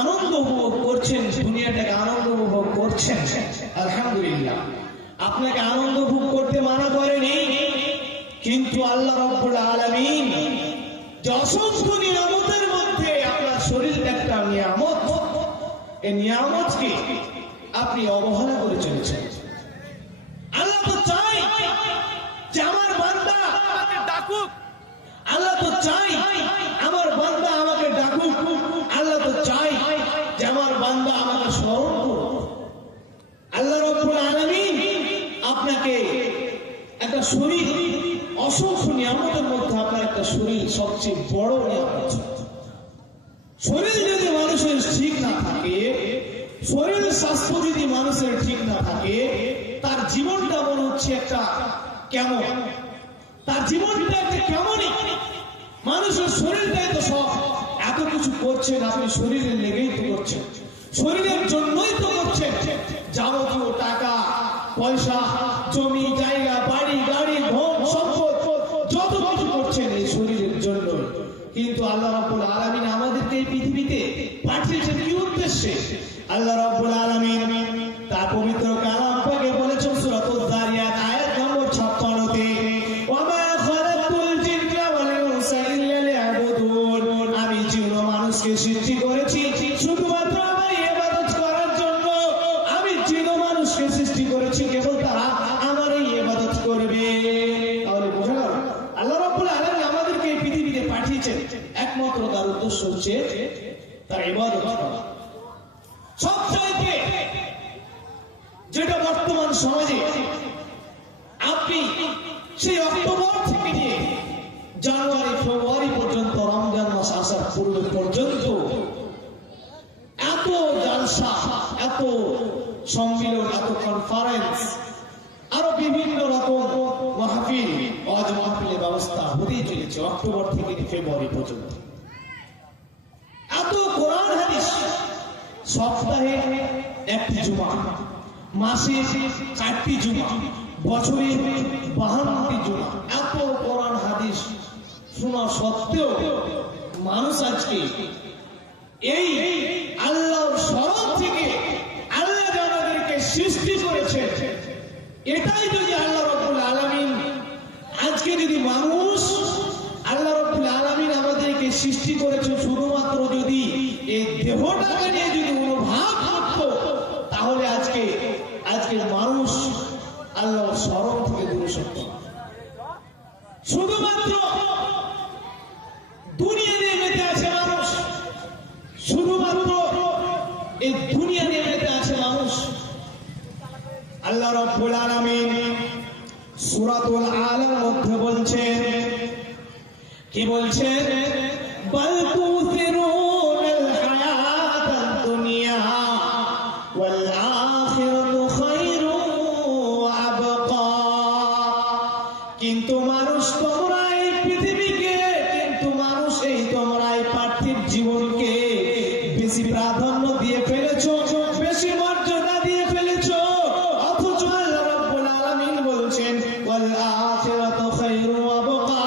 আনন্দ উপভোগ করছেন, দুনিয়াটাকে আনন্দ উপভোগ করছেন, আলহামদুলিল্লাহ। আপনাকে আনন্দ উপভোগ করতে মানা করেনি, কিন্তু আল্লাহ রাব্বুল আলামিন যে অসংখ্য নিয়ামতের মধ্যে আপনার শরীরটা একটা নিয়ামত, এই নিয়ামতকে আপনি অবহেলা করে চলেছেন। আল্লাহ তো চাই যে আমার বান্দা আমাকে ডাকুক, আল্লাহ তো চাই আমার বান্দা আমাকে ডাকুক, আল্লাহ তো চাই যে আমার বান্দা আমাকে স্মরণ করুক। আল্লাহ রাব্বুল আলামিন আপনাকে একটা শরীর, অসংখ্য নিয়ামতের মধ্যে আপনার একটা শরীর সবচেয়ে বড় নিয়ামত। শরীর যদি মানুষের ঠিক না থাকে, শরীর স্বাস্থ্য যদি মানুষের ঠিক না থাকে, তার জীবনটা মনে হচ্ছে একটা কেমন, তার জীবনটা একটা কেমনই। মানুষের শরীরটাই তো সব, এত কিছু করছেন আপনি শরীরের লেগেই তো করছেন, শরীরের জন্যই তো করছেন। যাবতীয় টাকা পয়সা, জমি জায়গা, বাড়ি গাড়ি, ধন সম্পদ যত কিছু করছেন এই শরীরের জন্য। কিন্তু আল্লাহ রাব্বুল আলামিন আমাদেরকে এই পৃথিবীতে পাঠিয়েছেন কি উদ্দেশ্যে? আল্লাহ রাব্বুল আলামিন তার পবিত্র কালাম পাকে বলেছেন সূরাতুল যারিয়াত আয়াত নম্বর 56-তে, ওয়ামা খালাকতুল জিন্না ওয়াল ইনসা ইল্লা লিয়াবুদুন, আমি জিন ও মানুষকে সৃষ্টি করেছি শুধুমাত্র আমার ইবাদত করার জন্য। আমি জিন ও মানুষকে সৃষ্টি করেছি কেবল তারা আমারই ইবাদত করবে। তাহলে বোঝা গেল আল্লাহ রাব্বুল আলামিন আমাদেরকে এই পৃথিবীতে পাঠিয়েছেন একমাত্র তার উদ্দেশ্য হচ্ছে তার ইবাদত করা। সবচাইতে যেটা বর্তমান সমাজে আপনি সেই অক্টোবর থেকে নিয়ে জানুয়ারি ফেব্রুয়ারি পর্যন্ত, রমজান মাস আসার পূর্ব পর্যন্ত এত জালসা, এত সম্মেলন, এত কনফারেন্স, আরো বিভিন্ন রকম মাহফিল, ওয়াজ মাহফিলের ব্যবস্থা হতেই চলেছে অক্টোবর থেকে ফেব্রুয়ারি পর্যন্ত। এত কোরআন হাদিস, সপ্তাহে একটি জুমা, মাসে 4টি জুমা, বছরে 52টি জুমা, এত কোরআন হাদিস শোনা সত্ত্বেও মানুষ আজকে এই আল্লাহর স্মরণ থেকে, আল্লাহ আমাদেরকে সৃষ্টি করেছেন, এটাই যদি আল্লাহ রাব্বুল আলামিন আজকে যদি মানুষ, আল্লাহ রাব্বুল আলামিন আমাদেরকে সৃষ্টি করেছেন শুধুমাত্র যদি এই দেহটাকে নিয়ে যদি অনুভব করত, তাহলে আজকে মানুষ আল্লাহর স্মরণ থেকে দূরে সরত। শুধুমাত্র দুনিয়া নিয়ে মেতে আছে মানুষ, শুধুমাত্র এই দুনিয়া নিয়ে মেতে আছে মানুষ। আল্লাহ রাব্বুল আলামিন সূরাতুল আলার মধ্যে বলছেন, কি বলছেন? বাল তুসিরুনাল হায়াতাদ দুনিয়া ওয়াল আখিরাতু খায়রুন ওয়া আবকা। কিন্তু মানুষ তোমরা এই পৃথিবীকে, কিন্তু মানুষ এই তোমরা এই পার্থিব জীবনকে বেশি প্রাধান্য দিয়ে ফেলেছো, বেশি মর্যাদা দিয়ে ফেলেছো। অথচ আল্লাহ রাব্বুল আলামিন বলছেন ওয়াল আখিরাতু খায়রুন ওয়া আবকা,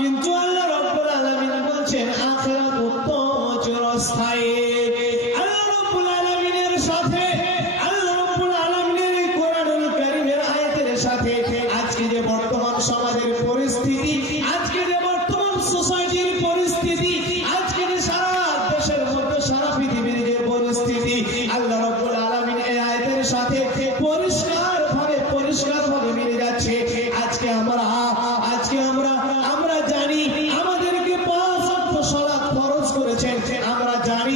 কিন্তু আল্লাহ রাব্বুল আলামিন বলছেন আখিরাত উত্তম চিরস্থায়ী। আল্লাহ রাব্বুল আলামিনের সাথে, আল্লাহ রাব্বুল আলামিনের এই কোরআনুল কারীমের আয়াতের সাথে আজকে যে বর্তমান সমাজের পরিস্থিতি, আজকে যে বর্তমান সোসাইটির পরিস্থিতি, আজকে যে সারা দেশের মধ্যে, সারা পৃথিবীর যে পরিস্থিতি, আল্লাহ রাব্বুল আলামিন এই আয়াতের সাথে পরিষ্কারভাবে মিলে যাচ্ছে। আজকে আমরা জানি আমাদেরকে 5 ওয়াক্ত সালাত ফরজ করেছেন, আমরা জানি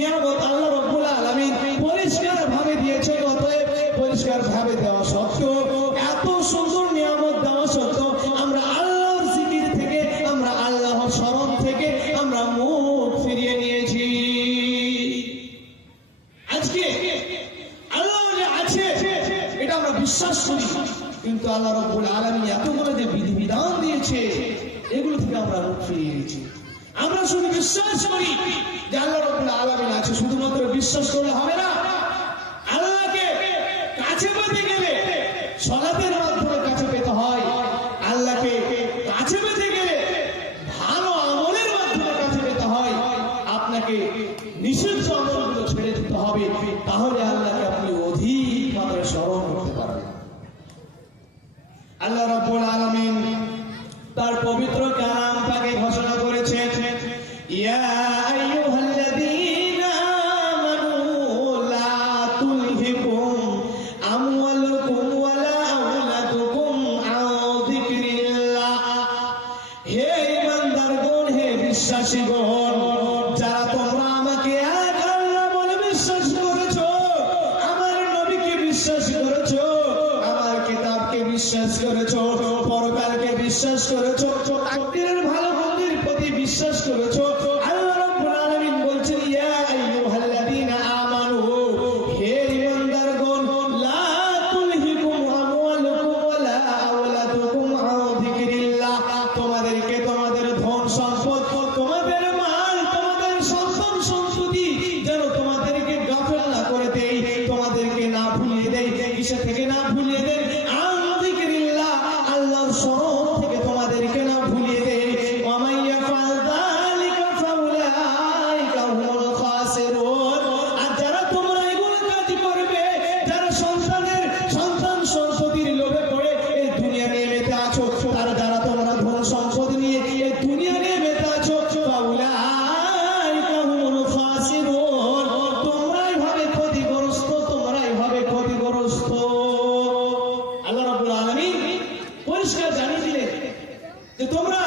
নিয়ামত আল্লাহ রাব্বুল আলামিন পরিষ্কার ভাবে দিয়েছে। অতএব পরিষ্কার ভাবে দেওয়া সত্ত্বেও, এত সুন্দর নিয়ামত দেওয়া সত্ত্বেও আমরা আল্লাহর জিকির থেকে, আমরা আল্লাহর স্মরণ থেকে আমরা মুখ ফিরিয়ে নিয়েছি। আজকে আল্লাহ যে আছে এটা আমরা বিশ্বাস করি, কিন্তু আল্লাহ রাব্বুল আলামিন এতগুলো যে বিধিবিধান দিয়েছে এগুলো থেকে আমরা মুখ ফিরিয়ে নিয়েছি। আমরা শুধু বিশ্বাস করি যে আল্লাহ রাব্বুল আলামিন আছে, শুধুমাত্র বিশ্বাস করলে হবে না। আল্লাহকে কাছে পেতে গেলে সালাতের মাধ্যমে কাছে পেতে হয়, আল্লাহকে কাছে পেতে গেলে ভালো আমলের মাধ্যমে কাছে পেতে হয়। আপনাকে নিষিদ্ধ আমলগুলো ছেড়ে দিতে হবে, তাহলে আল্লাহকে আপনি অধিক মাত্রায় স্মরণ করতে পারবেন। আল্লাহ রাব্বুল আলামিন তার পবিত্র কালাম পাকে ঘোষণা করেছেন, ইয়া আইয়ুহাল্লাযীনা আমানু লা তুলহিকুম আমওয়ালুকুম ওয়ালা আওলাদুকুম আন যিকরিল্লাহ। হে ঈমানদারগণ, হে বিশ্বাসীগণ, যারা তোমরা আমাকে এক আল্লাহ বলে বিশ্বাস করেছো, আমার নবীকে বিশ্বাস করেছো, আমার কিতাবকে বিশ্বাস করেছো, পরকালকে বিশ্বাস করেছো, তাকদীরের ভালো মন্দের প্রতি বিশ্বাস করেছো, আল্লাহ রাব্বুল আলামিন বলছেন, ইয়া আইয়ুহাল্লাযীনা আমানু, হে ঈমানদারগণ, লা তুলহিকুম আমওয়ালুকুম ওয়ালা আওলাদুকুম আন যিকরিল্লাহ। তোমাদেরকে তোমাদের ধন সম্পদ, তোমাদের মাল, তোমাদের সন্তান সন্ততি যেন তোমাদেরকে গাফেল না করে দেয়, তোমাদেরকে না ভুলিয়ে দেয়। কিসে থেকে না ভুলিয়ে দেয়? আন যিকরিল্লাহ, আল্লাহর স্মরণ থেকে তোমাদেরকে না ভুলিয়ে দেয়। ওয়া মান ইয়াফআল যালিকা ফাউলাইকা হুমুল খাসিরুন। আর যারা তোমরা এগুলো কাজ করবে, যারা সন্তান সন্ততির লোভে পড়ে এই দুনিয়া নিয়ে মেতে আছো, তারা যারা তোমরা ধন সম্পদ নিয়ে এই দুনিয়া নিয়ে মেতে আছো, ফাউলাইকা হুমুল খাসিরুন, তোমরাই হবে ক্ষতিগ্রস্ত, তোমরাই হবে ক্ষতিগ্রস্ত। আল্লাহ রাব্বুল আলামিন পরিষ্কার জানিয়ে দিলেন যে তোমরা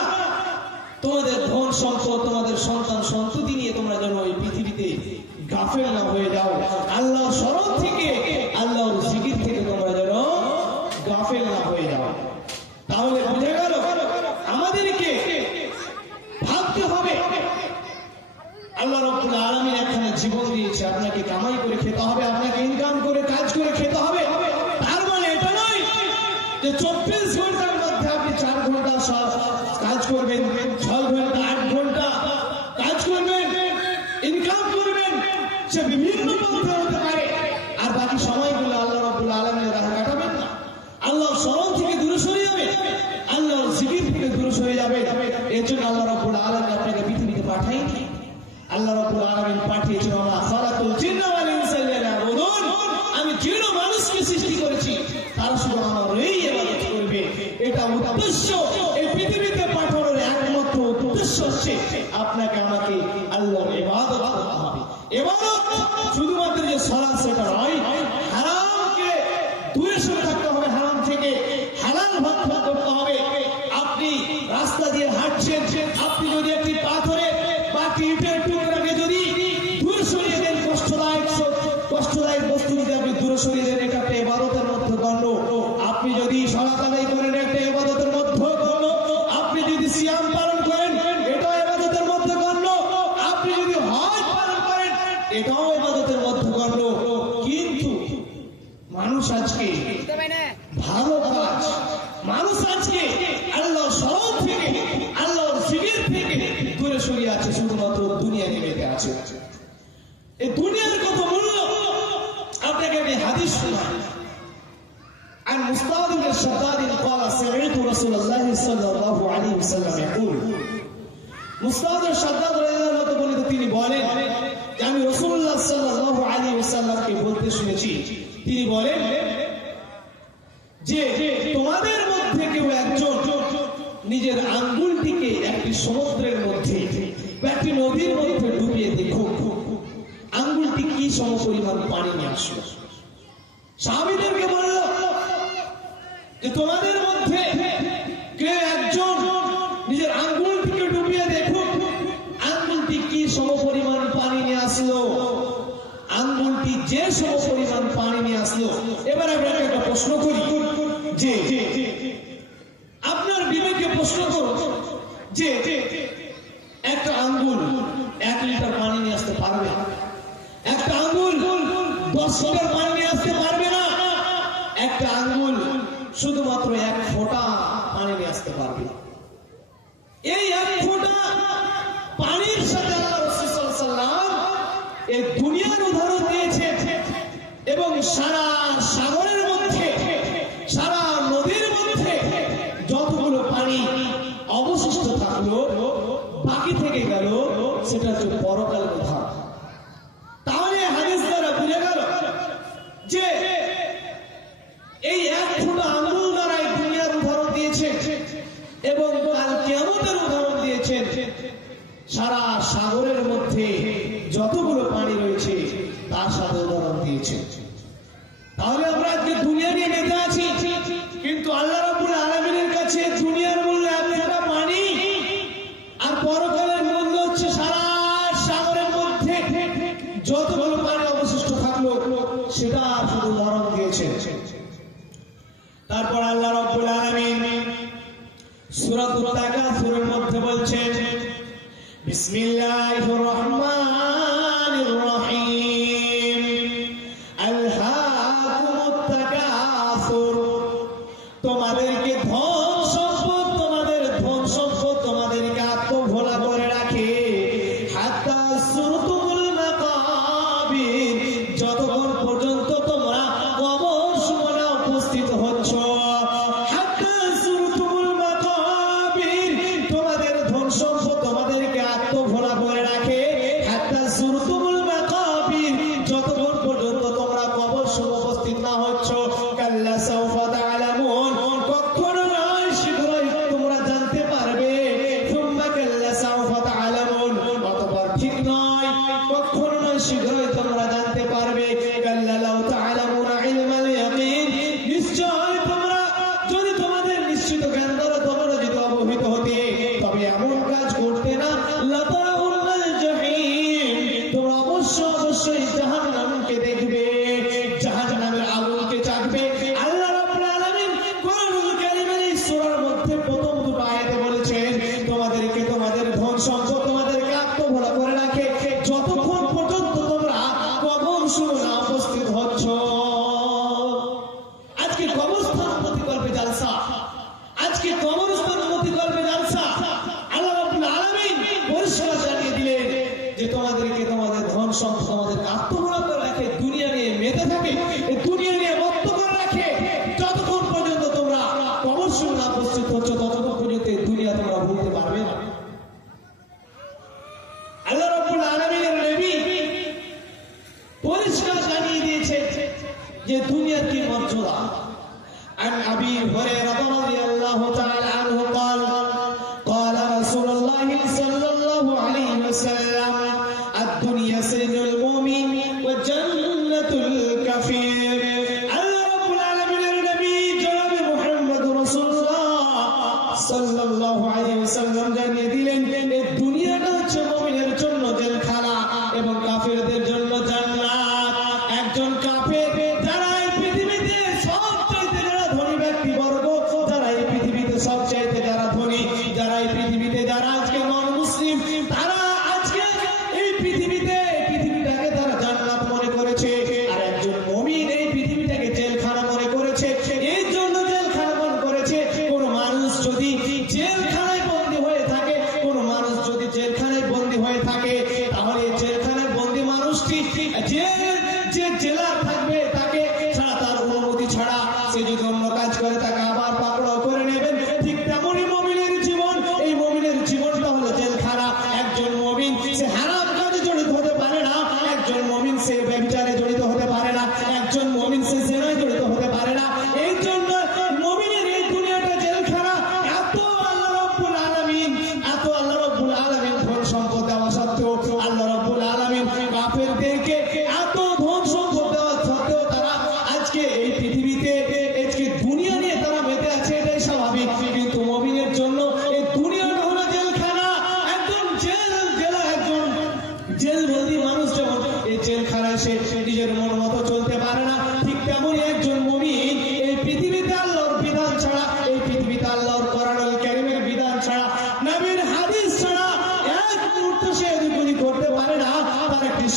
তোমাদের ধন সম্পদ, তোমাদের সন্তান সন্ততি নিয়ে তোমরা যেন এই পৃথিবীতে গাফেল না হয়ে যাও, আল্লাহর স্মরণ থেকে, আল্লাহর জিকির থেকে তোমরা যেন গাফেল না হয়ে যাও। তাহলে বুঝে গেল আমাদেরকে ভাবতে হবে, আল্লাহ রাব্বুল আলামিন এখানে জীবন দিয়েছে, আপনাকে কামাই করে খেতে হবে, আপনাকে ইনকাম করে কাজ করে খেতে হবে। তার মানে এটা নয় যে 24 ঘন্টার মধ্যে আপনি 4 ঘন্টা কাজ করবেন, 6 ঘন্টা 8 ঘন্টা কাজ করবেন, ইনকাম করবেন। সে বিভিন্ন পন্থা হতে পারে, আর বাকি সময়গুলো আল্লাহ রাব্বুল আলামিনের রাহে কাটাবেন না, আল্লাহর স্মরণ থেকে দূরে সরে যাবে, আল্লাহর জিকির থেকে দূরে সরে যাবে। এর জন্য আল্লাহ রাব্বুল আলামিন আপনাকে পৃথিবীতে পাঠায়নি। আল্লাহ রাব্বুল আলামিন পাঠিয়েছেন, ওয়া মা খালাকুল জিন্না ওয়াল ইনসা ইল্লা লিয়াবুদুন। আমি জিন ও মানুষকে সৃষ্টি করেছি, তারা শুধু আমার এই ইবাদত করবে। এটা উদ্দেশ্য, এই পৃথিবীতে পাঠানোর একমাত্র উদ্দেশ্য হচ্ছে আপনাকে আমাকে আল্লাহর ইবাদত করতে হবে। ইবাদত শুধুমাত্র যে সালাত সেটা নয়, হারামকে দূরে সরে থাকতে হবে, হারাম থেকে হালাল ভক্ষণ করতে হবে। আপনি রাস্তা দিয়ে হাঁটছেন, আপনি যদি একটি পাথরে বা ইটের টুকরাকে যদি দূরে সরিয়ে দেন, কষ্টদায়ক বস্তু যদি আপনি দূরে সরিয়ে দেন, এটা একটা ইবাদতের মধ্যে গণ্য। আপনি যদি সালাত আদায় করেন, একটা ইবাদতের মধ্যে গণ্য। আপনি যদি সিয়াম পালন করেন, এটাও ইবাদতের মধ্যে গণ্য। আপনি যদি হজ পালন করেন, এটাও ইবাদতের মধ্যে গণ্য। কিন্তু মানুষ আজকে ভালো কাজ, মানুষ আজকে আল্লাহর স্মরণ থেকে, আল্লাহর জিকির থেকে দূরে সরিয়ে আছে, শুধুমাত্র দুনিয়া নিয়ে মেতে আছে। এই দুনিয়ার কত মূল্য আপনাকে আমি হাদিস শোনাই। عن مصطاد بن شداد قال سمعت رسول الله صلى الله عليه وسلم يقول, মুস্তাদ শাদ্দাদ রাদিয়াল্লাহু তাআলা বলেন, তিনি বলেন যে আমি রাসূলুল্লাহ সাল্লাল্লাহু আলাইহি ওয়াসাল্লামকে বলতে শুনেছি, তিনি বলেন যে তোমাদের মধ্যে কেউ একজন নিজের আঙ্গুলটিকে একটি সমুদ্রের মধ্যে বা একটি নদীর মধ্যে ডুবিয়ে দেখুক, আঙ্গুলটি কি সমপরিমাণ পানি নিয়ে আসলো। সাহাবীদেরকে বলল যে তোমাদের মধ্যে কেউ একজন নিজের আঙ্গুলটিকে ডুবিয়ে দেখুক, আঙ্গুলটি কি সমপরিমাণ পানি নিয়ে আসলো। প্রশ্ন করি যে আপনার বিবেকে প্রশ্ন করো যে একটা আঙ্গুল 1 লিটার পানি নিয়ে আসতে পারবে, একটা আঙ্গুল 10 লিটার পানি নিয়ে আসতে পারবে না, একটা আঙ্গুল শুধুমাত্র 1 ফোঁটা পানি নিয়ে আসতে পারবে। এই 1 ফোঁটা পানির সাথে আল্লাহ রাসূল সাল্লাল্লাহু আলাইহি ওয়াসাল্লাম এই দুনিয়ার উদাহরণ দিয়েছে এবং সারা সাগরের মধ্যে, সারা নদীর মধ্যে যতগুলো পানি অবশিষ্ট থাকলো, বাকি থেকে গেল, সেটা হচ্ছে পরকাল কথা। তাহলে হাদিস দ্বারা বুঝে গেল যে এই 1 ফোঁটা আঙ্গুল দ্বারা এই দুনিয়ার উদাহরণ দিয়েছে এবং কাল কিয়ামতের উদাহরণ দিয়েছে। সারা সাগরের মধ্যে যতগুলো পানি রয়েছে তার সাথে উদাহরণ দিয়েছে। তাহলে আমরা আজকে দুনিয়া নিয়ে মেতে আছি, কিন্তু আল্লাহ রাব্বুল আলামিনের কাছে দুনিয়ার মূল্য 1 ফোঁটা পানি আর পরকালের মূল্য হচ্ছে সারা সাগরের মধ্যে যতগুলো পানি অবশিষ্ট থাকলো সেটা শুধু উদাহরণ দিয়েছে। তারপর আল্লাহ রাব্বুল আলামিন সূরাতুত তাকাসুরের মধ্যে বলছেন, বিসমিল্লাহির রহমানির রহিম, আলহাকুমুত তাকাসুর, তোমাদেরকে ধন সম্পদ, তোমাদের ধন সম্পদ তোমাদেরকে আত্মভোলা করে রাখে, হাত্তা সুরতুমুল মাকাবির, যতক্ষণ পর্যন্ত তোমরা কবর সময়ে উপস্থিত হচ্ছ। হাত্তা সুরতুমুল মাকাবির, তোমাদের ধন সম্পদ তোমাদেরকে আত্মভোলা করে রাখে, হাত্তা সুরতুমুল মাকাবির, যতক্ষণ পর্যন্ত তোমরা কবর সময়ে উপস্থিত না হচ্ছ। কাল্লা সাউফা তা'লামুন, কখনো নয় শীঘ্রই তোমরা জানতে পারবে। সুম্মা কাল্লা সাউফা তা'লামুন, অতঃপর ঠিক নয়, কখনো নয় শীঘ্রই তোমরা জানতে পারবে। কাল্লা লাউ তা'লামুনা ইলমাল ইয়াকিন, নিশ্চয় তোমরা যদি তোমাদের নিশ্চিত জ্ঞান দ্বারা তোমরা যদি অবহিত হতে, তবে এমন কাজ করতে না। লাতারাউনাল জাহিম, তোমরা অবশ্যই জাহান্নামকে দেখবে, জাহান্নামের আগুনকে চাটবে। আল্লাহ রাব্বুল আলামিন কোরআনুল কারীমের এই সূরার মধ্যে প্রথম 2 আয়াতে বলেছেন তোমাদেরকে তোমাদের ধন সম্পদ তোমাদেরকে আত্মভোলা করে রাখে, যতক্ষণ পর্যন্ত তোমরা কবর সময়ে না উপস্থিত হচ্ছ। আজকে কবরস্থান প্রতিকল্পে জালসা, আজকে কবরস্থান প্রতিকল্পে জালসা। আল্লাহ রাব্বুল আলামিন পরিষ্কার জানিয়ে দিলেন যে তোমাদেরকে তোমাদের ধন সম্পদ তোমাদেরকে আত্মভোলা করে রাখে, দুনিয়া নিয়ে মেতে থাকে, এই দুনিয়া নিয়ে মত্ত করে রাখে, যতক্ষণ পর্যন্ত তোমরা কবর সময়ে না উপস্থিত হচ্ছ ততক্ষণ পর্যন্ত এই দুনিয়া তোমরা ভুলতে পারবে না। আল্লাহ রাব্বুল আলামিনের নবী পরিষ্কার জানিয়ে দিয়েছে যে দুনিয়ার কি মর্যাদা। عن أبي هريرة رضي الله تعالى عنه قال قال رسول الله صلى الله عليه وسلم الدنيا سجن المؤمن وجنة الكافر। আল্লাহ রাব্বুল আলামিনের নবী জনাব মুহাম্মদ রাসূলুল্লাহ সাল্লাল্লাহু আলাইহি ওয়াসাল্লাম জানিয়ে দিলেন এই দুনিয়াটা হচ্ছে মুমিনের জন্য জেলখানা এবং কাফেরদের জন্য জান্নাত। একজন কাফের যারা এই পৃথিবীতে সবচাইতে যারা ধনী ব্যক্তিবর্গ, যারা এই পৃথিবীতে সবচাইতে যারা ধনী, যারা এই পৃথিবীতে যারা আজকে নন মুসলিম, তারা আজকে এই পৃথিবীটাকে তারা জান্নাত মনে করেছে, আর একজন মুমিন এই পৃথিবীটাকে জেলখানা মনে করেছে। এই জন্য জেলখানা মনে করেছে, কোন মানুষ যদি জেলখানায় বন্দী হয়ে থাকে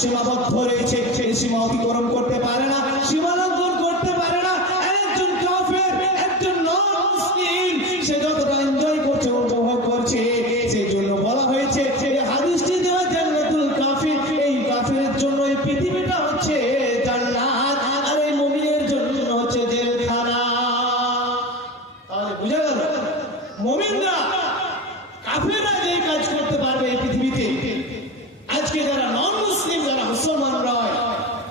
সীমাবদ্ধ রয়েছে, সেই সীমা অতিক্রম করতে পারে না, সীমা লঙ্ঘন করতে পারে না। একজন কাফের, একজন নন মুসলিম, সে যতটা এনজয় করছে, উপভোগ করছে, সেই জন্য বলা হয়েছে এই হাদিসটি দেওয়া জান্নাতুল কাফির, এই কাফিরের জন্য এই পৃথিবীটা হচ্ছে জান্নাত, আর এই মুমিনের জন্য হচ্ছে জেলখানা। তাহলে বুঝা গেল, মুমিনরা কাফেররা যে কাজ করতে পারবে এই পৃথিবীতে, আজকে যারা নন মুসলিম, যারা মুসলমান রয়,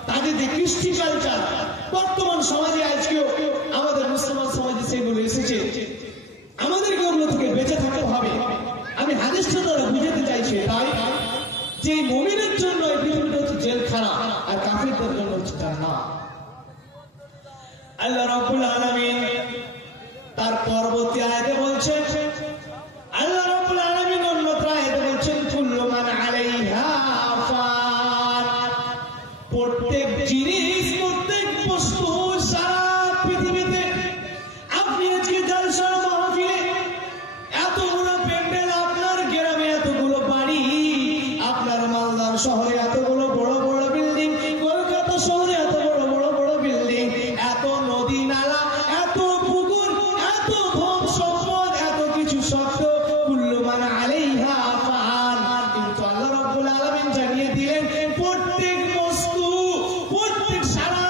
তাদের যে কৃষ্টি কালচার বর্তমান সমাজে আজকেও আমাদের মুসলমান সমাজে সেগুলো এসেছে, আমাদেরকে ওগুলো থেকে বেঁচে থাকতে হবে। আমি হাদিসটা দ্বারা বুঝাতে চাইছি তাই যে মুমিনের জন্য এই পৃথিবীটা হচ্ছে জেলখানা, আর কাফিরদের জন্য হচ্ছে জান্নাত। আল্লাহ রাব্বুল আলামিন তার পরবর্তী আয়াতে বলছেন, আল্লাহ রাব্বুল আলামিন অন্য আয়াতে বলছেন, কুল্লু মান আলাইহা ফান, প্রত্যেক জিনিস, প্রত্যেক বস্তু সারা পৃথিবীতে, আপনি আজকে জালসা মাহফিলে এতগুলো প্যান্ডেল, আপনার গ্রামে এতগুলো বাড়ি, আপনার মালদার শহরে এতগুলো বড় বড় বিল্ডিং, কলকাতা শহরে এত বড় বড় বড় বিল্ডিং, এত নদী নালা, এত পুকুর, এত ধন সম্পদ, এত কিছু শব্দ, কুল্লু মান আলাইহা ফান। কিন্তু আল্লাহ রাব্বুল আলামিন জানিয়ে দিলেন, প্রত্যেক বস্তু, প্রত্যেক সারা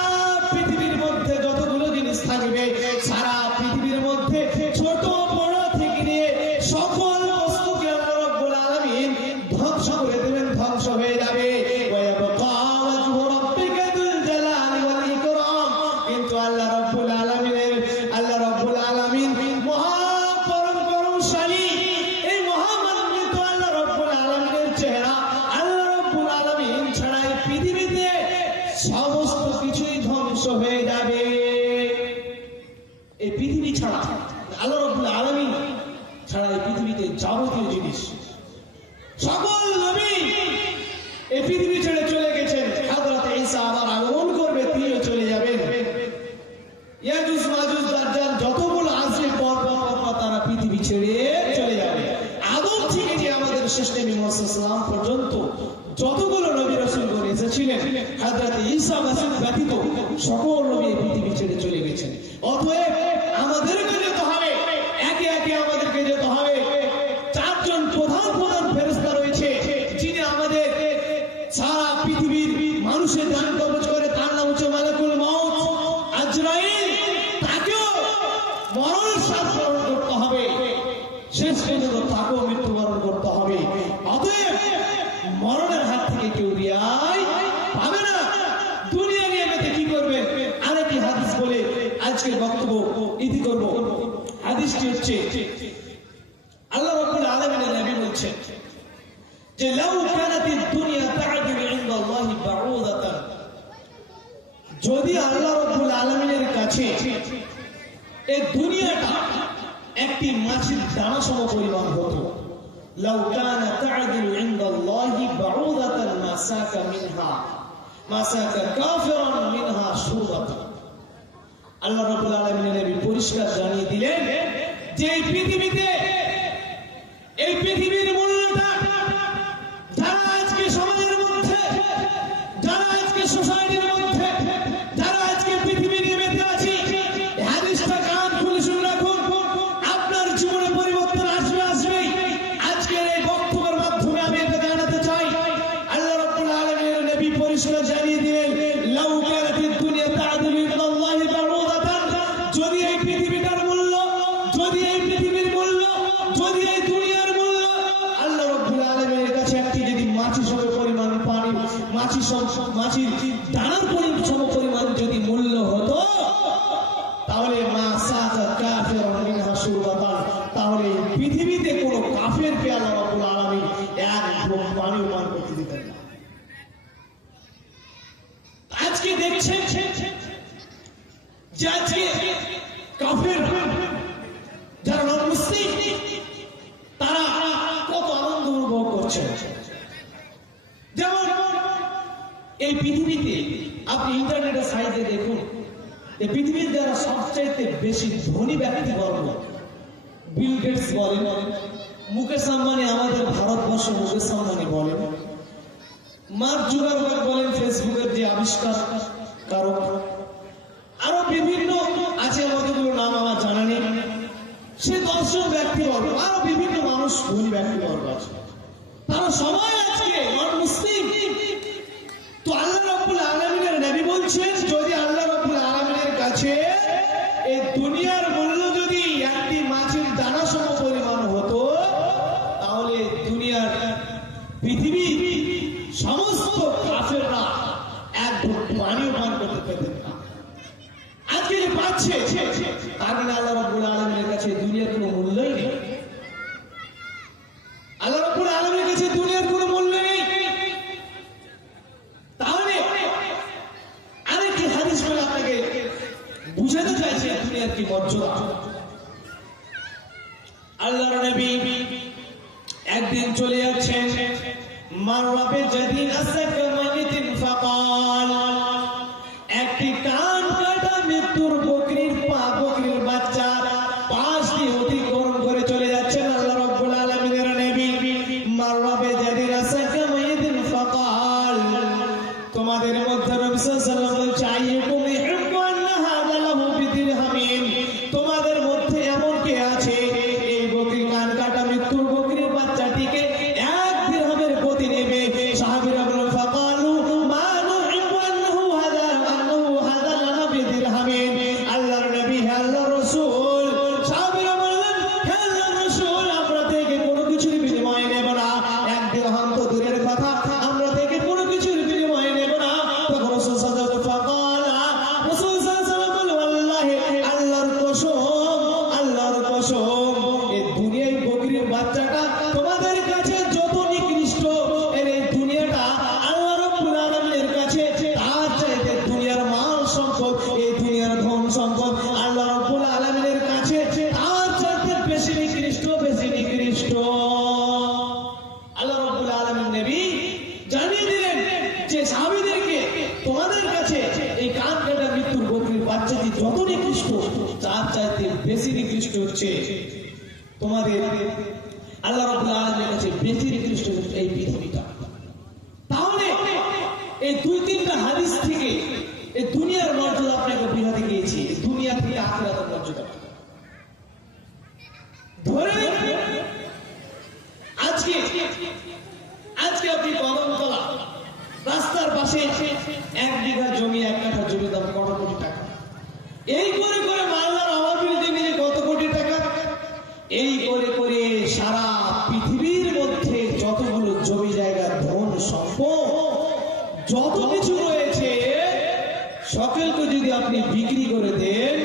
পৃথিবীর মধ্যে যতগুলো জিনিস থাকবে, সারা পৃথিবীর মধ্যে ছোট বড় থেকে নিয়ে সকল বস্তুকে আল্লাহ রাব্বুল আলামিন ধ্বংস করে দেবেন, ধ্বংস হয়ে যাবে। ওয়ায়াবকা ওয়াজহু রাব্বিকা যুল জালালি ওয়াল ইকরাম। কিন্তু আল্লাহ রাব্বুল আলামিন মহাপরম করমশালী, এই মহামান্বিত আল্লাহ রাব্বুল আলামিনের চেহারা, আল্লাহ রাব্বুল আলামিন ছাড়া এই পৃথিবীতে সমস্ত কিছুই ধ্বংস হয়ে যাবে। এই পৃথিবী ছাড়া, আল্লাহ রাব্বুল আলামিন ছাড়া এই পৃথিবীতে যাবতীয় জিনিস, সকল নবী এই পৃথিবী ছেড়ে চলে গেছেন। হযরত ঈসা আবার আগমন করবে, তিনিও চলে যাবেন। ইয়াজুজ মাজুজ দাজ্জাল যতগুলো আসবে পর পর তারা পৃথিবী ছেড়ে চলে যাবে। আদম থেকে যে আমাদের শেষ নবী মুহাম্মদ সাল্লাল্লাহু আলাইহি ওয়াসাল্লাম পর্যন্ত যতগুলো নবী রাসূলগণ এসেছিলেন, হযরত ঈসা মাসিহ ব্যতীত সকল নবী এই পৃথিবী ছেড়ে চলে গেছেন। অতএব আমাদেরকে যেতে হবে, একে একে আমাদেরকে যেতে হবে। চারজন প্রধান প্রধান ফেরেশতা রয়েছে, যিনি আমাদের সারা পৃথিবীর মানুষের জান কবজ করে। তার নাম হচ্ছে মালাকুল মউত, আজরাইল। তাকেও মরণের স্বাদ গ্রহণ করতে হবে, শেষ পর্যন্ত তাকেও মৃত্যুবরণ করতে হবে। অতএব মরণের হাত থেকে কেউ রেহাই পাবে না। দুনিয়া নিয়ে মেতে কি করবে? আরেকটি হাদিস বলে আজকের বক্তব্য ইতি করব। হাদিসটি হচ্ছে, আল্লাহ রাব্বুল আলামিনের নবী বলছেন যে লাউ কানাতিদ দুনিয়া তা'দিলু ইনদাল্লাহি বাউদাতান, যদি আল্লাহ রাব্বুল আলামিনের কাছে এই দুনিয়াটা একটি মাছের দানা সম পরিমাণ হতো, লাউ কানা তা'দিলু ইনদাল্লাহি বাউদাতান মাসাকা মিনহা মাসাকা কাফিরান মিনহা শুরবাতান। আল্লাহ রাব্বুল আলামিনের নবী পরিষ্কার জানিয়ে দিলেন যে এই পৃথিবীর মূল্যটা যারা আজকে সমাজের মধ্যে, যারা আজকে সোসাইটির মধ্যে, যারা আজকে পৃথিবী নিয়ে বেঁচে আছি, হাদিসটা কান খুলে শুনে রাখুন, আপনার জীবনে পরিবর্তন আসবেই। আজকের এই বক্তব্যের মাধ্যমে আমি এটা জানাতে চাই, আল্লাহ রাব্বুল আলামিনের নবী পরিষ্কার জানিয়ে দিলেন, লাউ কানাতিদ দুনিয়া তা'দিলু ইনদাল্লাহি বাউদাতান, যদি এই পৃথিবীটার মূল্য, যদি এই পৃথিবীর মূল্য, যদি এই দুনিয়ার মূল্য আল্লাহ রাব্বুল আলামিনের কাছে একটি যদি মাছির সম পরিমাণ পানি, মাছির দানার সম পরিমাণ যদি মূল্য হতো, তাহলে মা সাকা কাফিরান মিনহা শুরবাতান, তাহলে পৃথিবীতে কোনো কাফেরকে আল্লাহ রাব্বুল আলামিন এক ঢোক পানি পান করতে দিতেন না। আজকে দেখছেন যে আজকে কাফের যারা নন মুসলিম, তারা কত আনন্দ অনুভব করছে। যেমন এই পৃথিবীতে আপনি ইন্টারনেটের সাইটে দেখুন, এই পৃথিবীর যারা সবচাইতে বেশি ধনী ব্যক্তিবর্গ, বিল গেটস বলেন, মুকেশ আম্বানি, আমাদের ভারতবর্ষ মুকেশ আম্বানি বলেন, মার্ক জুকারবার্গ বলেন ফেসবুকের যে আবিষ্কার কারক, আরো বিভিন্ন আছে, আমাদেরগুলো নাম আমার জানা নেই, সে 10 জন ব্যক্তিবর্গ, আরো বিভিন্ন মানুষ ধনী ব্যক্তিবর্গ আছে, তারা সবাই আজকে নন মুসলিম। তো আল্লাহ রাব্বুল আলামিনের নবী বলছেন, যদি আল্লাহ রাব্বুল আলামিনের কাছে এই দুনিয়ার মূল্য যদি একটি মাছের দানা সম পরিমাণ হতো, তাহলে দুনিয়ার পৃথিবী সমস্ত কাফেররা এক ঘুঁট পানিও পান করতে পেতেন না। আজকে যে পাচ্ছে তার মানে আল্লাহ রাব্বুল আলামিনের কাছে দুনিয়ার কোনো মূল্যই নেই। আল্লাহ রাব্বুল আলামিনের কাছে দুনিয়ার কোনো মূল্য নেই। তাহলে আরেকটি হাদিস বলে আপনাকে বুঝাতে চাইছে দুনিয়ার কি মর্যাদা। আল্লাহর নবী একদিন চলে যাচ্ছেন, মারওয়াবে জাদিন আসাকামানিতিন ফাকাল, একটি কান কাটা মৃত্যুর বকরির বকরির বাচ্চা পাশ দিয়ে অতিক্রম করে চলে যাচ্ছেন আল্লাহ রাব্বুল আলামিনের নবী। মারওয়াবে জাদিন আসাকামানিতিন ফাকাল, তোমাদের মধ্যে নবী সাল্লাল্লাহু আলাইহি ওয়াসাল্লাম বলছে, আইয়ুকুম ইউহিব্বু আন্না হাযা লাহু বিদিরহামিন, তোমাদের মধ্যে এমন কে আছে এই বকরির কান কাটা মৃত্যুর বকরির বাচ্চাটিকে 1 দিরহামের প্রতি নেবে? সাহাবীরা বললেন, ফাকালু মা নুহিব্বু আন্নাহু হাযা লানা বিদিরহামিন। আল্লাহর নবী, হে আল্লাহর রাসূল, সাহাবীরা বললেন, হে আল্লাহর রাসূল, আমরা থেকে কোনো কিছুর বিনিময়ে নেব না, 1 দিরহাম তো দূরের কথা, আমরা থেকে কোনো কিছুর বিনিময়ে নেব না। তখন রাসূল সাল্লাল্লাহু আলাইহি ওয়াসাল্লাম ফাকালা, রাসূল সাল্লাল্লাহু আলাইহি ওয়াসাল্লাম বললেন, আল্লাহি, আল্লাহর কসম, আল্লাহর কসম, এই দুনিয়ায় বকরির বাচ্চাটা তোমাদের কাছে যত নিকৃষ্ট, এর এই দুনিয়াটা আল্লাহ রাব্বুল আলামিনের কাছে তার চাইতে দুনিয়ার মাল সম্পদ, এই দুনিয়ার ধন সম্পদ আল্লাহ রাব্বুল আলামিনের কাছে তার চাইতে বেশি নিকৃষ্ট, বেশি নিকৃষ্ট। আল্লাহ রাব্বুল আলামিন নবী জানিয়ে দিলেন যে সাহাবীদেরকে, তোমাদের কাছে এই কান কাটা মৃত্যুর বকরির বাচ্চাটি যত নিকৃষ্ট, তার চাইতে বেশি নিকৃষ্ট হচ্ছে তোমাদের আল্লাহ রাব্বুল আলামিনের কাছে বেশি নিকৃষ্ট হচ্ছে এই পৃথিবীটা। তাহলে এই 2-3টা হাদিস থেকে এই দুনিয়ার মর্যাদা আপনাকে বোঝাতে গিয়েছি, দুনিয়া থেকে আখিরাতের মর্যাদা। ধরে আজকে আপনি কদমতলা রাস্তার পাশে 1 বিঘা জমি, 1 কাঠা জমির দাম কত কোটি টাকা, এই করে করে মালদার আমার বিল্ডিং এ কত কোটি টাকা, এই করে করে সারা পৃথিবীর মধ্যে যতগুলো জমি জায়গা, ধন সম্পদ যত কিছু রয়েছে, সকলকে যদি আপনি বিক্রি করে দেন,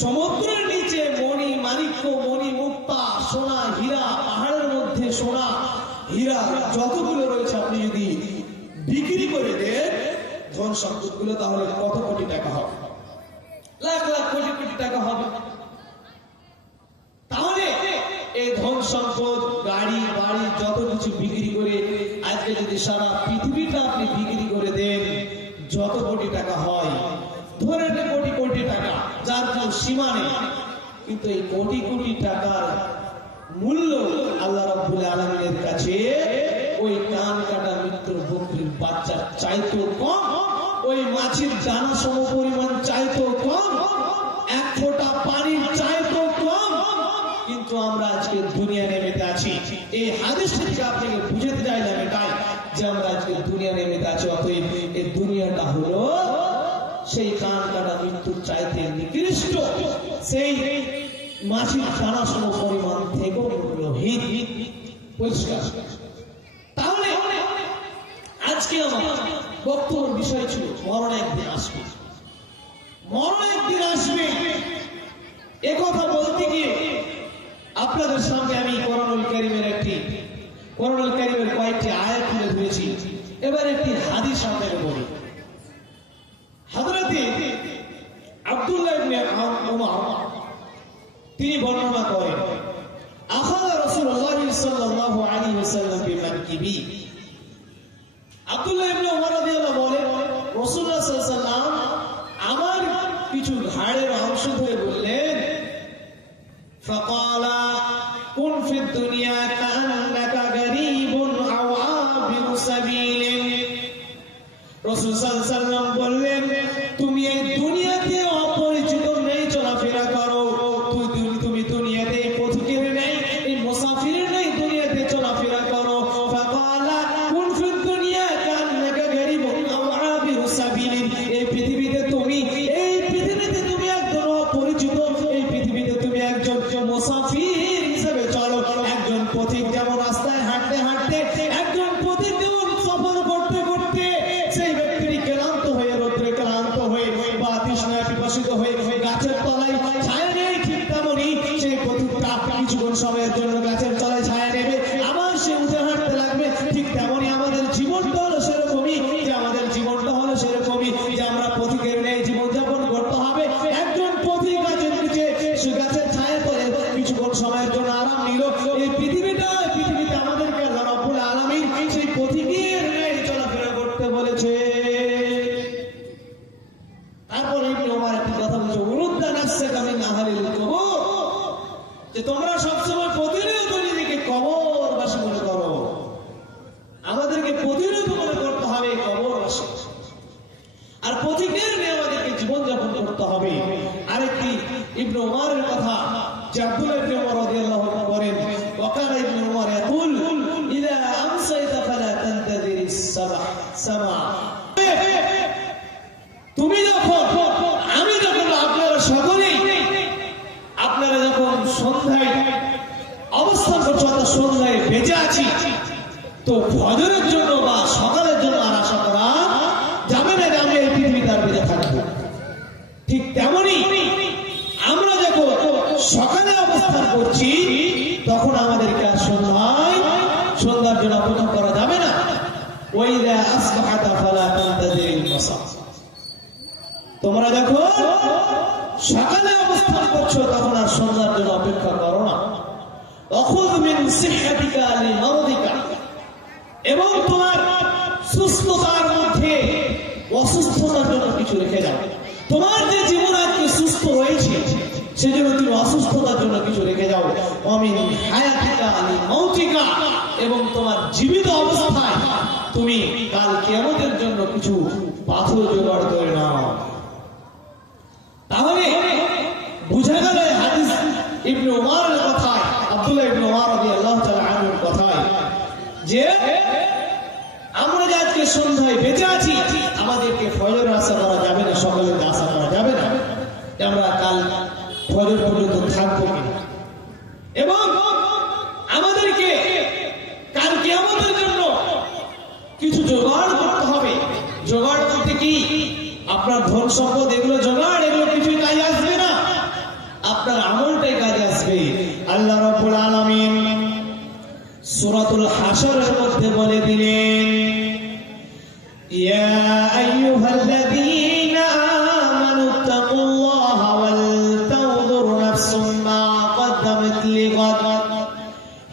সমুদ্রের নিচে মণি মাণিক্য, মণি মুক্তা, সোনা হীরা, পাহাড়ের মধ্যে সোনা হীরা যতগুলো রয়েছে, আপনি যদি বিক্রি করে দেন ধন সম্পদগুলো, তাহলে কত কোটি টাকা হবে? লাখ লাখ কোটি কোটি টাকা হবে। তাহলে এই ধন সম্পদ, গাড়ি বাড়ি যত কিছু বিক্রি করে আজকে যদি সারা পৃথিবীটা আপনি বিক্রি করে দেন, যত কোটি টাকা হয়, ধরে নেন কোটি কোটি টাকা, যার কোনো সীমা নেই। কিন্তু এই কোটি কোটি টাকার মূল্য আল্লাহ রাব্বুল আলামিনের কাছে ওই কান কাটা মৃত্যুর বকরির বাচ্চার চাইতেও কম, ওই মাছের দানা সম পরিমাণ চাইতেও কম, 1 ফোঁটা পানির চাইতেও কম। কিন্তু আমরা আজকে দুনিয়া নেমেতে আছি, এই হাদিস থেকে আপনাকে বুঝাতে চাইলাম এটাই, যে আমরা আজকে দুনিয়া নেমেতে আছি। অতএব এই দুনিয়াটা হলো সেই কান কাটা মৃত্যুর চাইতে নিকৃষ্ট, সেই মাছের দানা সম পরিমাণ থেকেও মূল্যহীন। পরিষ্কার। তাহলে আজকে আমার বক্তব্যের বিষয় ছিল মরণ একদিন আসবে, মরণ একদিন আসবে। একথা বলতে গিয়ে আপনাদের সামনে আমি কোরআনুল কারীমের কয়েকটি আয়াত তুলে ধরেছি। এবার একটি হাদিস আপনাকে বলি। হযরতে আব্দুল্লাহ ইবনে উমর তিনি বর্ণনা করেন, আখাযা রাসূলুল্লাহ সাল্লাল্লাহু আলাইহি ওয়াসাল্লাম বিমানকিবি। আব্দুল্লাহ ইবনে উমর রাদিয়াল্লাহু বলেন, রাসূলুল্লাহ সাল্লাল্লাহু আলাইহি ওয়াসাল্লাম আমার কিছু ঘাড়ের অংশ ধরে বললেন, ফাকালা কুন ফিদ দুনিয়া কান্নাকা গরীবুন আও আবিরু সাবিলিন, রাসূল সাল্লাল্লাহু আলাইহি ওয়াসাল্লাম বললেন, তুমি এই দুনিয়াতে অপরিচিত নেই চলাফেরা করো, তুমি দুনিয়াতে পথিকের নেই, এই মুসাফিরের নেই দুনিয়াতে চলাফেরা করো। ফাকালা কুন ফিদ দুনিয়া কান্নাকা গরিবুন আও আবিরু সাবিলিন, এই পৃথিবীতে তুমি একজন অপরিচিত, এই পৃথিবীতে তুমি একজন মুসাফির হিসেবে চলো। একজন পথিক যেমন রাস্তায় হাঁটতে হাঁটতে, একজন পথিক যেমন সফর করতে করতে সেই ব্যক্তি ক্লান্ত হয়ে, রোদ্রে ক্লান্ত হয়ে বা তৃষ্ণায় পিপাসিত হয়ে গাছের তলায় ছায়া নেই, ঠিক তেমনই সেই পথিকটা কিছুক্ষণ সময়ের জন্য গাছের তলায় ছায়া নেবে, আবার সে উঠে হাঁটতে লাগবে। ঠিক তেমনই আমাদের জীবনটা হলো সেরকমই, যে আমরা পথিকের নেই জীবনযাপন করতে হবে। একজন পথিক গাছের নিচে গাছের ছায়া করে কিছুক্ষণ সময়ের জন্য আরাম নিল। এই পৃথিবীতে আমাদেরকে আল্লাহ রাব্বুল আলামিন সেই পথিকের নেই চলাফেরা করতে বলেছে। তারপরে ইবনে ওমর একটি কথা বলছে, উরুদ্দা নাফসাকা মিন আহলিল কুবুর, যে তোমরা সবসময় প্রতিনিয়ত নিজেকে কবরবাসী মনে করো। আমাদেরকে প্রতিনিয়ত মনে করতে হবে কবরবাসী, আর পথিকের নিয়ে আমাদেরকে জীবনযাপন করতে হবে। আরেকটি ইবনে ওমরের কথা, যে আব্দুল্লাহ ইবনে ওমর রাদিয়াল্লাহু আনহু বলেন, ওয়াকানা ইবনে ওমর ইয়াকুল ইযা আমসাইতা ফালা তানতাযিরিস সামা, তুমি যখন, আমি যখন, আপনারা সকলেই আপনারা যখন সন্ধ্যায় অবস্থান করছো, অর্থাৎ সন্ধ্যায় বেঁচে আছি, তো ফজরের জন্য বা সকালের জন্য আর আশা করা যাবে না যে আমি এই পৃথিবীতে আর বেঁচে থাকবো। ঠিক তেমনই আমরা যখন সকালে অবস্থান করছি, তখন আমাদেরকে আর সন্ধ্যার জন্য অপেক্ষা করা যাবে না। ওয়াইদা আসবাহাতা ফালা তানতাযিরিল মাসা, তোমরা যখন সকালে অবস্থান করছো তখন আর সন্ধ্যার জন্য অপেক্ষা করো না। অখুয মিন সিহহাতিকা লিমারদিকা, এবং তোমার সুস্থতার মধ্যে অসুস্থতার জন্য কিছু রেখে যাও। তোমার যে জীবন আজকে সুস্থ রয়েছে সেজন্য তুমি অসুস্থতার জন্য কিছু রেখে যাও। অমিন হায়াতিকা লিমাউতিকা, এবং তোমার জীবিত অবস্থায় তুমি কাল কিয়ামতের জন্য কিছু পাথর জোগাড় করে নাও। তাহলে বুঝা গেল হাদিস ইবনে ওমরের কথায়, আব্দুল্লাহ ইবনে ওমর রাদিয়াল্লাহু তাআলা আনহুর কথায়, যে আমরা যে আজকে সন্ধ্যায় বেঁচে আছি, আমাদেরকে ফজরের আশা করা যাবে না, সকালের আশা করা যাবে না যে আমরা কাল ফজর পর্যন্ত থাকবো কিনা। এবং আমাদেরকে কাল কিয়ামতের জন্য কিছু জোগাড় করতে হবে। জোগাড় করতে কি আপনার ধন সম্পদ এগুলো জোগাড়, এগুলো কিছুই কাজে আসবে না, আপনার আমলটাই কাজে আসবে। আল্লাহ রাব্বুল আলামিন সূরাতুল হাশরের মধ্যে বলে দিলেন, ইয়া আইয়ুহাল্লাযীনা আমানুত্তাকুল্লাহা ওয়াল তানজুর নাফসুম মা কদ্দামাত লিগাদ,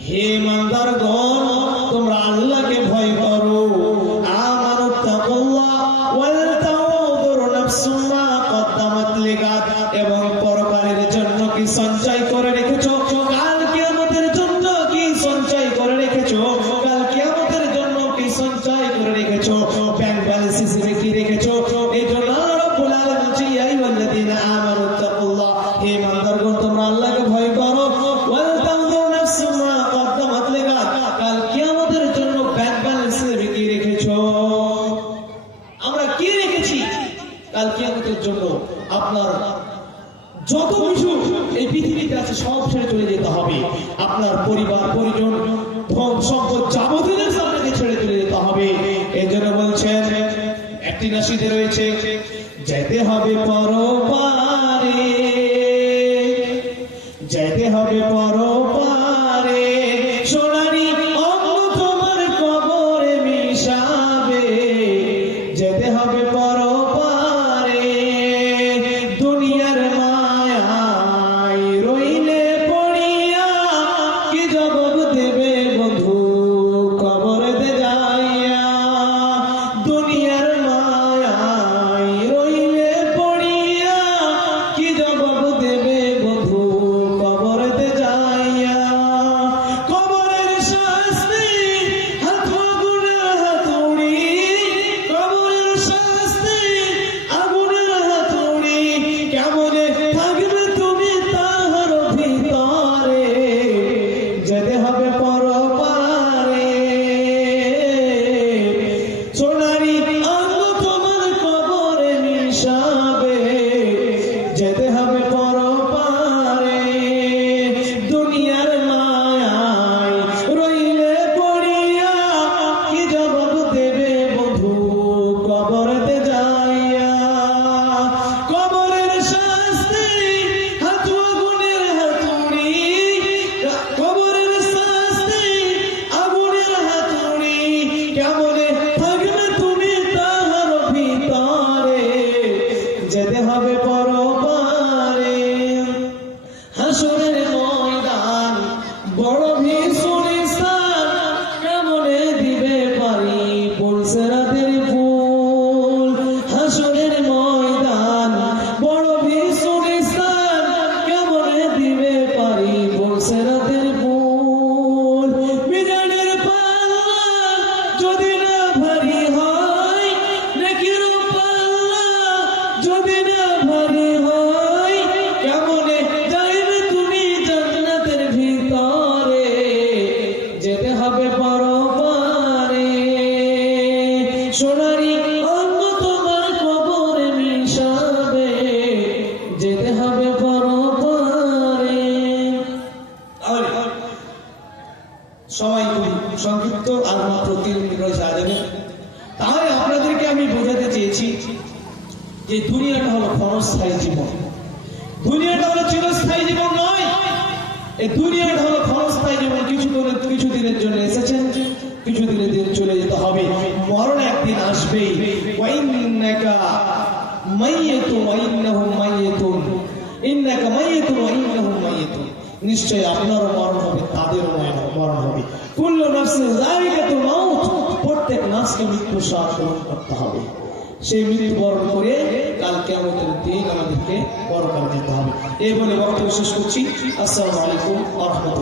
হে ইমানদারগণ তোমরা আল্লাহকে ভয় করো। আমানুত্তাকুল্লাহ ওয়াল তানজুর নাফসুম মা কদ্দামাত লিগাদ, এবং পরকালের জন্য কি সঞ্চয় করে রেখেছো, কাল কিয়ামতের জন্য কি সঞ্চয় করে রেখেছো, কাল কিয়ামতের জন্য কি সঞ্চয় করে রেখেছো, ব্যাংক ব্যালেন্স হিসেবে কি রেখেছো। এই জন্য রব্বুল আলামিন বলছে, ইয়া আইয়ুহাল্লাযীনা আমানুত্তাকুল্লাহ, হে ইমানদারগণ তোমরা আল্লাহকে ভয় করো। ওয়াল তানজুর নাফসুম মা কদ্দামাত লিগাদ, কাল কিয়ামতের জন্য ব্যাংক ব্যালেন্স হিসেবে কি রেখেছো। আমরা কি রেখেছি কাল কিয়ামতের জন্য? আপনার যত কিছু এই পৃথিবীতে আছে সব ছেড়ে চলে যেতে হবে। আপনার পরিবার পরিজন ধন সম্পদ যাবতীয় আপনাকে ছেড়ে চলে যেতে হবে। এই জন্য বলছেন, একটি নাসিদে রয়েছে, যেতে হবে পরপারে, যেতে হবে পরপারে, সোনারি অঙ্গ তোমার কবরে মিশাবে, যেতে হবে পরপারে, দুনিয়ার মায়ায় রইলে পড়িয়া কি জবাব দেবে বন্ধু কবরেতে যাইয়া, দুনিয়ার মায়ায় রইলে পড়িয়া কি জবাব দেবে বন্ধু কবরেতে যাইয়া, কবরের শাস্তি হাত গুণে হাতুড়ি, কবরের ভীষণ কেমনে দিবে পারি পুলসেরাতের ফুল হাসরের ময়দান বড় ভীষণ কেমনে দিবে পারি পুলসেরাতের ফুল বিজানের পাল্লা যদি না ভারী হয় নেকির পাল্লা যদি না ভারী হয় কেমনে যাইবে তুমি জান্নাতের ভিতরে যেতে হবে পরপারে সোনারি অঙ্গ তোমার কবরে মিশাবে যেতে হবে পরপারে সময় খুব সংক্ষিপ্ত আর মাত্র 3 মিনিট রয়েছে আজানে তাই আপনাদেরকে আমি বোঝাতে চেয়েছি যে দুনিয়াটা হলো ক্ষণস্থায়ী জীবন দুনিয়াটা হলো চিরস্থায়ী জীবন নয় এই দুনিয়াটা হলো ক্ষণস্থায়ী জীবন কিছু দিনের জন্য এসেছেন কিছু দিনের দিন চলে যেতে হবে মরণ একদিন আসবেই ওয়াইন্নাকা মাইয়াতুন ওয়া ইন্নাহুম মাইয়াতুন ইন্নাকা মাইয়াতুন ওয়া ইন্নাহুম মাইয়াতুন নিশ্চয় আপনারও মরণ হবে তাদেরও মরণ হবে কুল্লু নাফসিন যায়িকাতুল মাউত প্রত্যেক নাফসকে মৃত্যু স্বাদ গ্রহণ করতে হবে সেই মৃত্যুবরণ করে কাল কিয়ামতের দিন আমাদেরকে পরকালে যেতে হবে এই বলে বক্তব্য শেষ করছি আসসালামু আলাইকুম ওয়া রাহমাতুল্লাহ